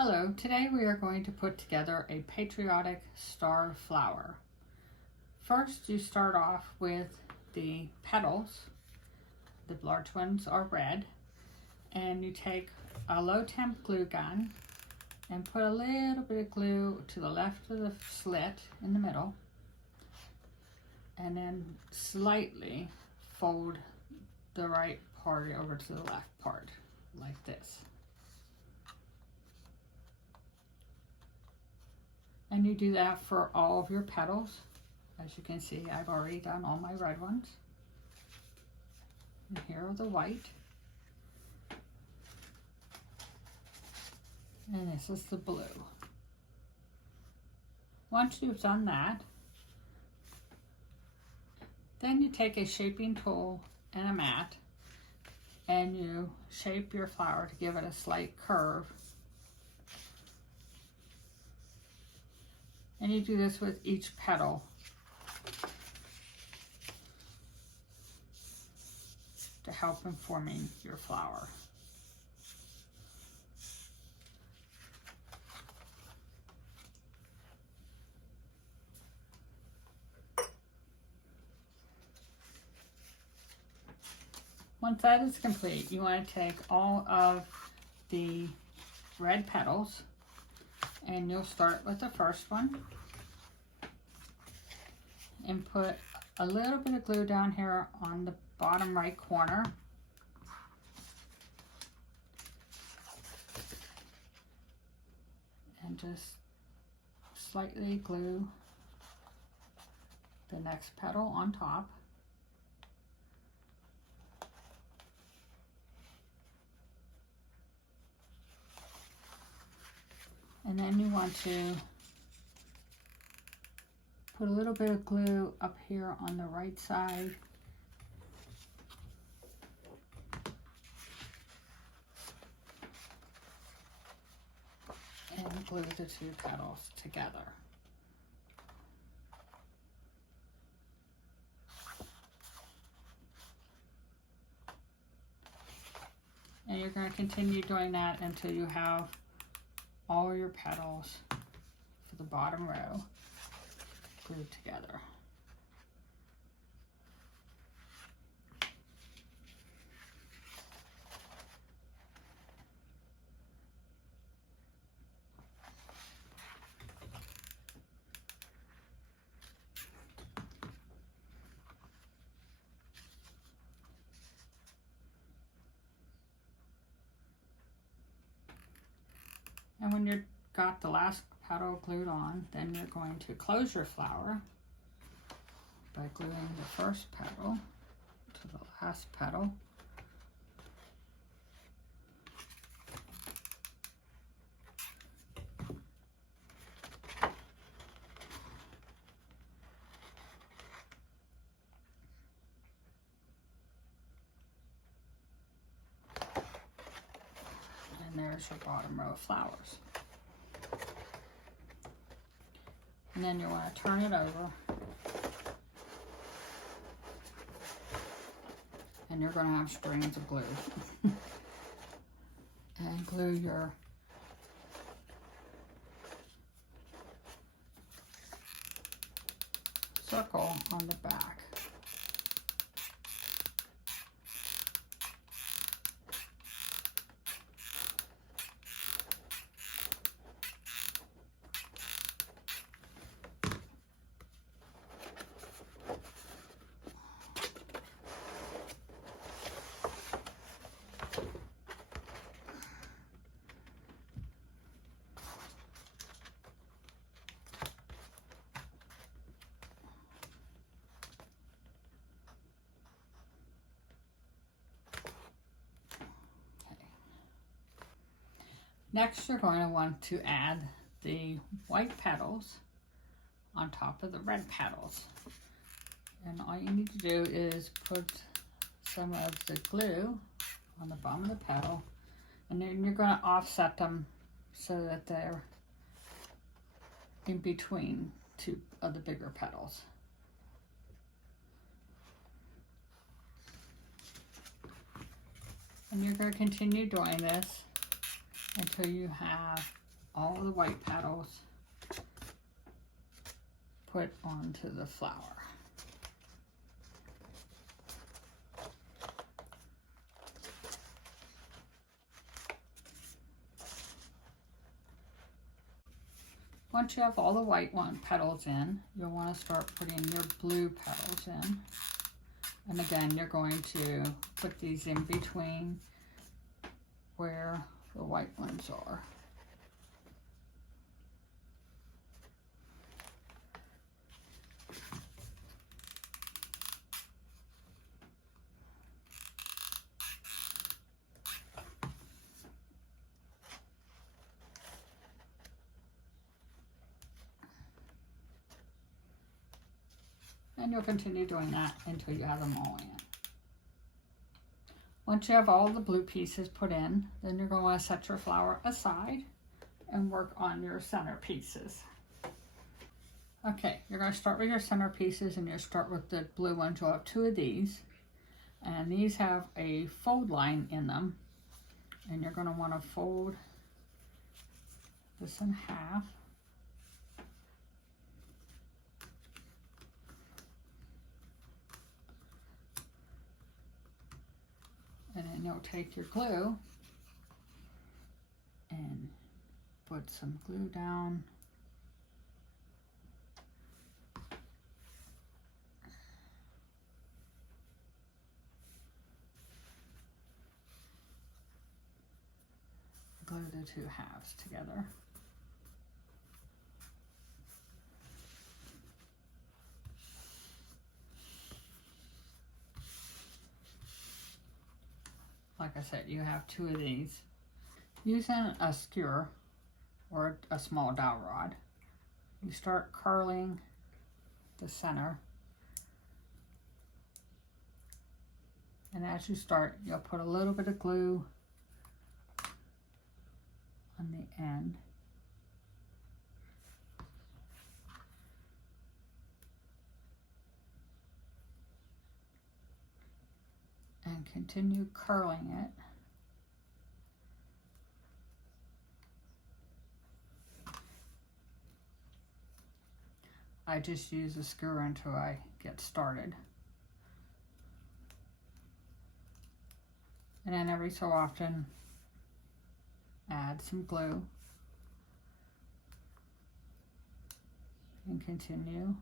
Hello, today we are going to put together a Patriotic Star Flower. First, you start off with the petals. The large ones are red. And you take a low temp glue gun and put a little bit of glue to the left of the slit in the middle. And then slightly fold the right part over to the left part, like this. And you do that for all of your petals. As you can see, I've already done all my red ones. And here are the white. And this is the blue. Once you've done that, then you take a shaping tool and a mat and you shape your flower to give it a slight curve. And you do this with each petal. To help in forming your flower. Once that is complete, you want to take all of the red petals and you'll start with the first one and put a little bit of glue down here on the bottom right corner. And just slightly glue the next petal on top. And then you want to put a little bit of glue up here on the right side. And glue the two petals together. And you're going to continue doing that until you have all your petals for the bottom row glued together. And when you've got the last petal glued on, then you're going to close your flower by gluing the first petal to the last petal. And there's your bottom row of flowers. And then you want to turn it over. And you're going to have strands of glue. And glue your circle on the back. Next, you're going to want to add the white petals on top of the red petals. And all you need to do is put some of the glue on the bottom of the petal, and then you're going to offset them so that they're in between two of the bigger petals. And you're going to continue doing this until you have all the white petals put onto the flower. Once you have all the white petals in, you'll want to start putting your blue petals in. And again, you're going to put these in between where the white ones are. And you'll continue doing that until you have them all in. Once you have all the blue pieces put in, then you're going to want to set your flower aside and work on your center pieces. Okay, you're going to start with your center pieces, and you'll start with the blue ones. You'll have 2 of these, and these have a fold line in them, and you're going to want to fold this in half. And then you'll take your glue and put some glue down. Glue the 2 halves together. Like I said, you have 2 of these. Using a skewer or a small dowel rod, you start curling the center. And as you start, you'll put a little bit of glue on the end. And continue curling it. I just use a skewer until I get started. And then every so often, add some glue. And continue.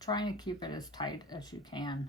Trying to keep it as tight as you can.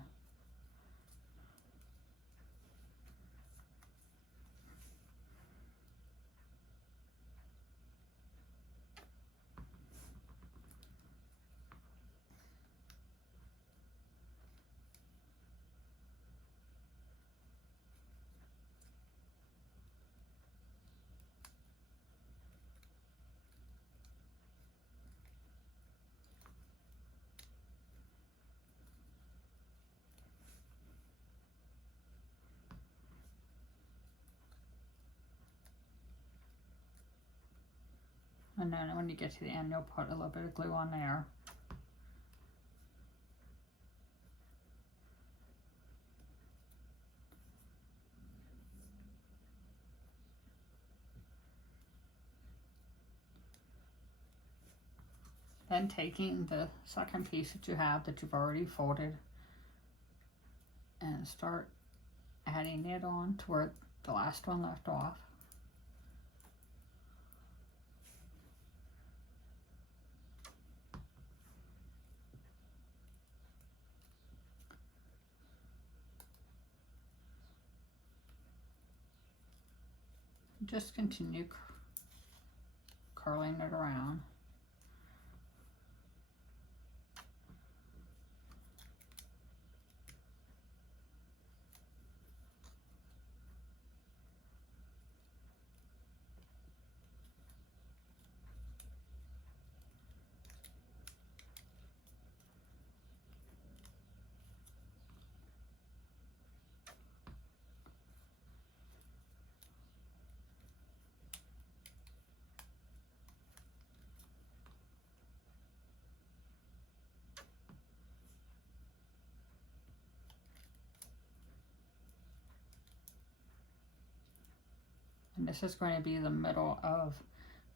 And then when you get to the end, you'll put a little bit of glue on there. Then taking the second piece that you have that you've already folded and start adding it on to where the last one left off. Just continue curling it around. this is going to be the middle of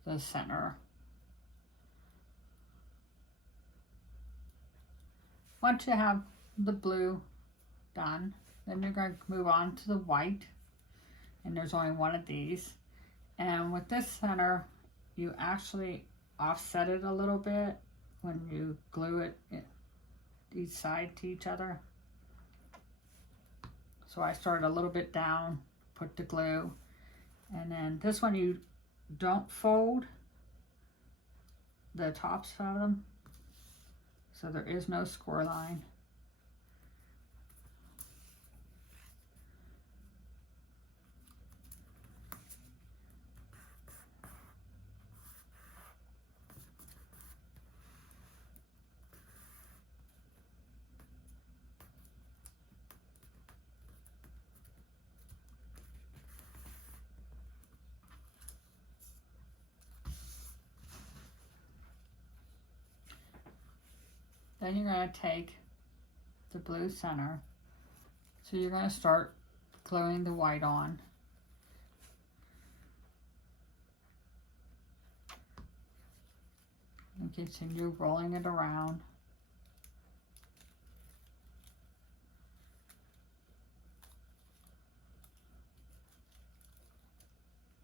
the center. Once you have the blue done, then you're going to move on to the white, and there's only one of these. And with this center, you actually offset it a little bit when you glue it each side to each other. So I started a little bit down, put the glue, and then this one you don't fold the tops of them, so there is no score line. Then you're going to take the blue center. So you're going to start gluing the white on. And continue rolling it around.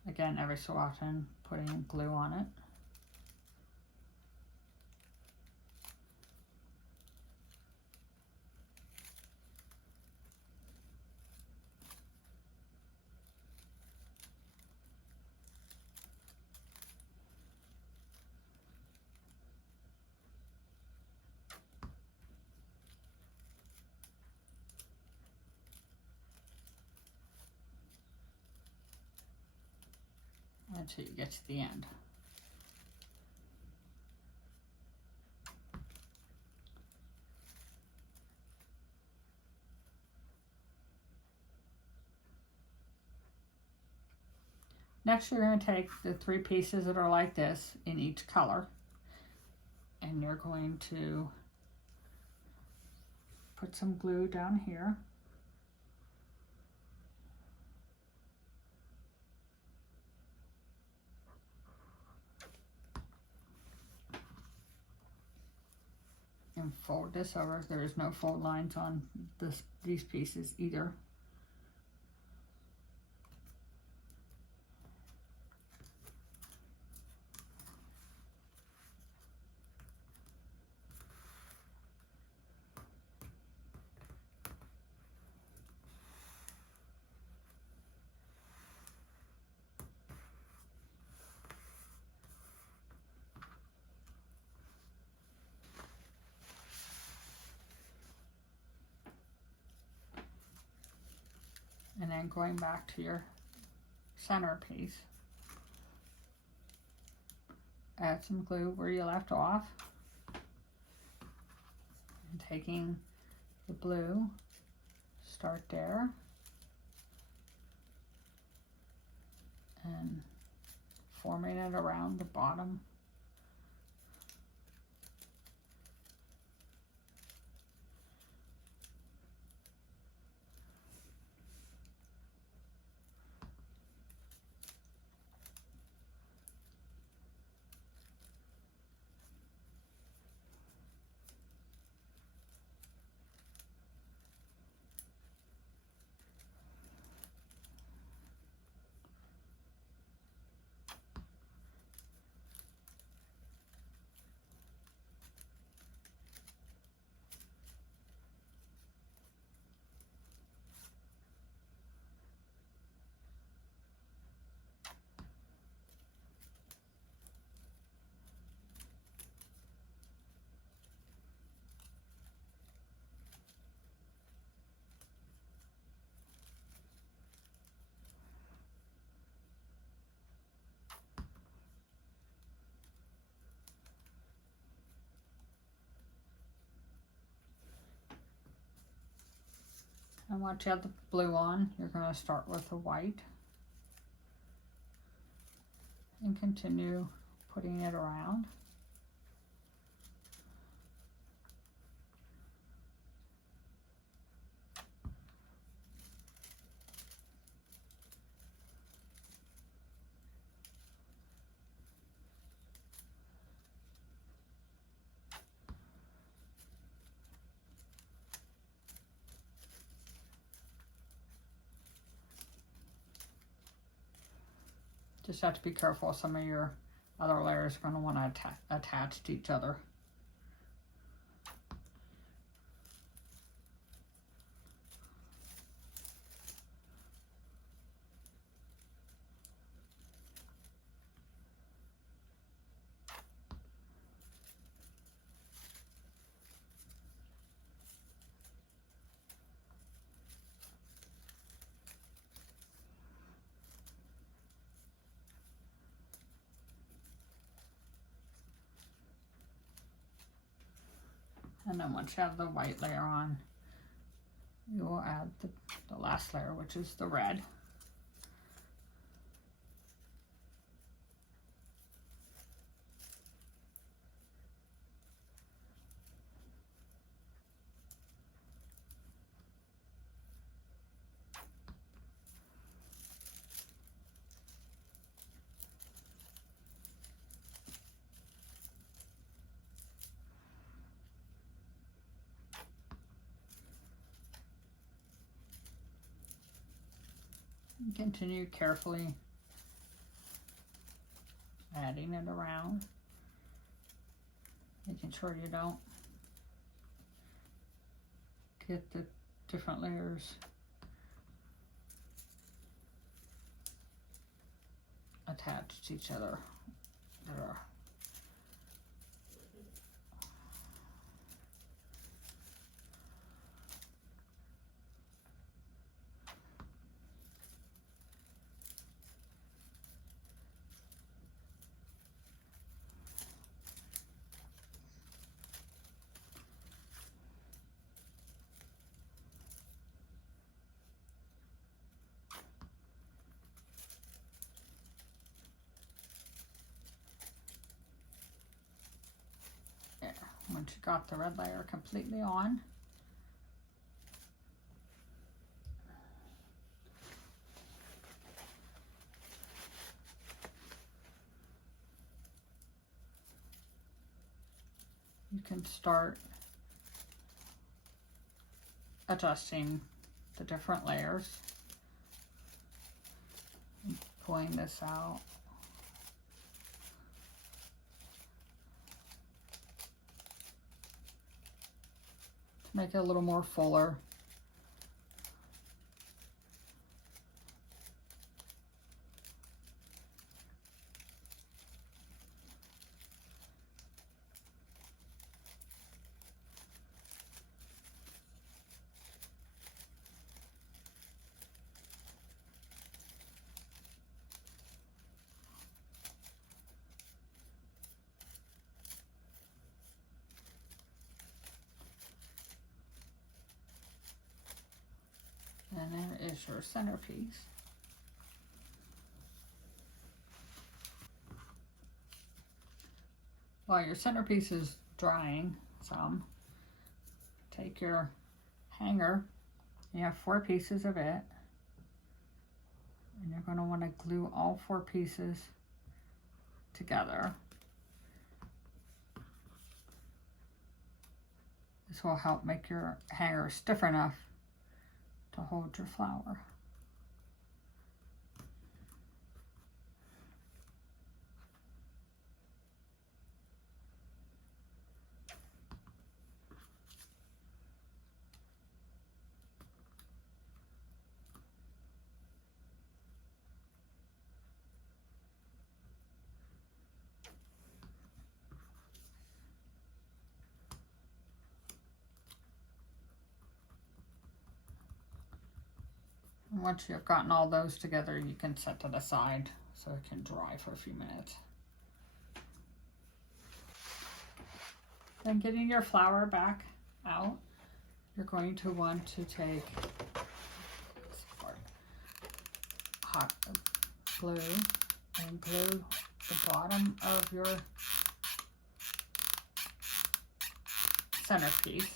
Again, every so often putting glue on it. Until you get to the end. Next, you're going to take the 3 pieces that are like this in each color, and you're going to put some glue down here. And fold this over. There is no fold lines on these pieces either. And then going back to your center piece, add some glue where you left off, and taking the blue, start there, and forming it around the bottom. And once you have the blue on, you're going to start with the white and continue putting it around. Just have to be careful. Some of your other layers are going to want to attach to each other. And then once you have the white layer on, you will add the last layer, which is the red. And continue carefully adding it around, making sure you don't get the different layers attached to each other. There. Once you got the red layer completely on, you can start adjusting the different layers, and pulling this out. Make it a little more fuller. And there is your centerpiece. While your centerpiece is drying some, take your hanger. You have 4 pieces of it. And you're going to want to glue all 4 pieces together. This will help make your hanger stiff enough to hold your flower. Once you've gotten all those together, you can set it aside so it can dry for a few minutes. Then getting your flower back out, you're going to want to take hot glue and glue the bottom of your centerpiece.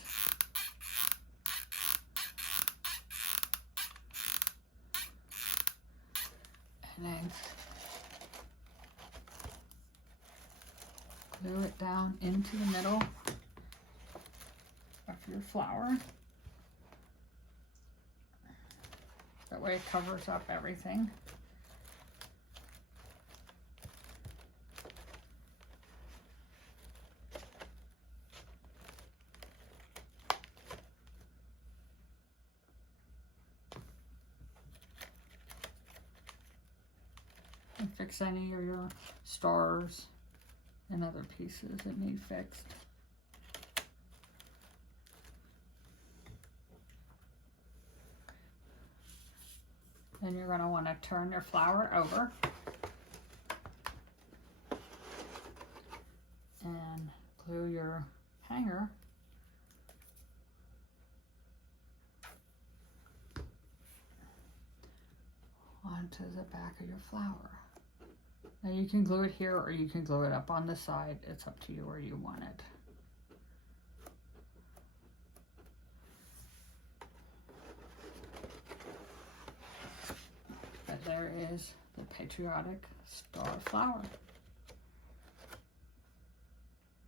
And then glue it down into the middle of your flower. That way it covers up everything. and fix any of your stars and other pieces that need fixed. Then you're going to want to turn your flower over and glue your hanger onto the back of your flower. Now you can glue it here or you can glue it up on the side. It's up to you where you want it. But there is the Patriotic Star Flower.